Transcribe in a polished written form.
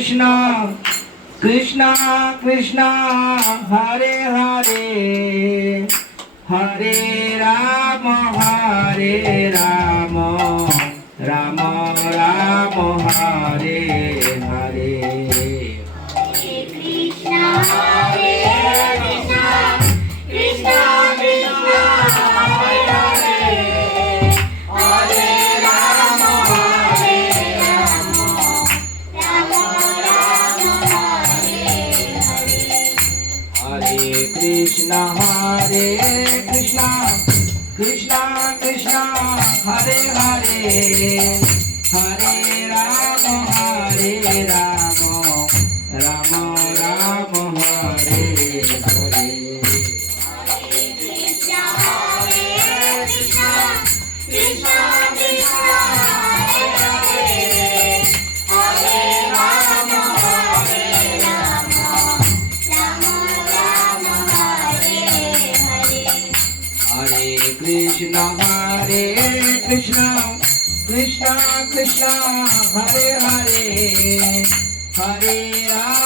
Krishna Krishna Krishna Hare Hare Hare Ram Ram Ram Hare Hare Krishna Hare Krishna Krishna Krishna Hare Hare Hare Ram Ram Ram Hare Hare Hare Krishna Krishna Krishna Hare Hare Hare Ram Ram Ram Hare Hare Krishna Hare Krishna Krishna Krishna Hare Hare Hare Ram Ram Ram Hare Hare Hare Krishna Krishna Krishna Hare Hare Hare Ram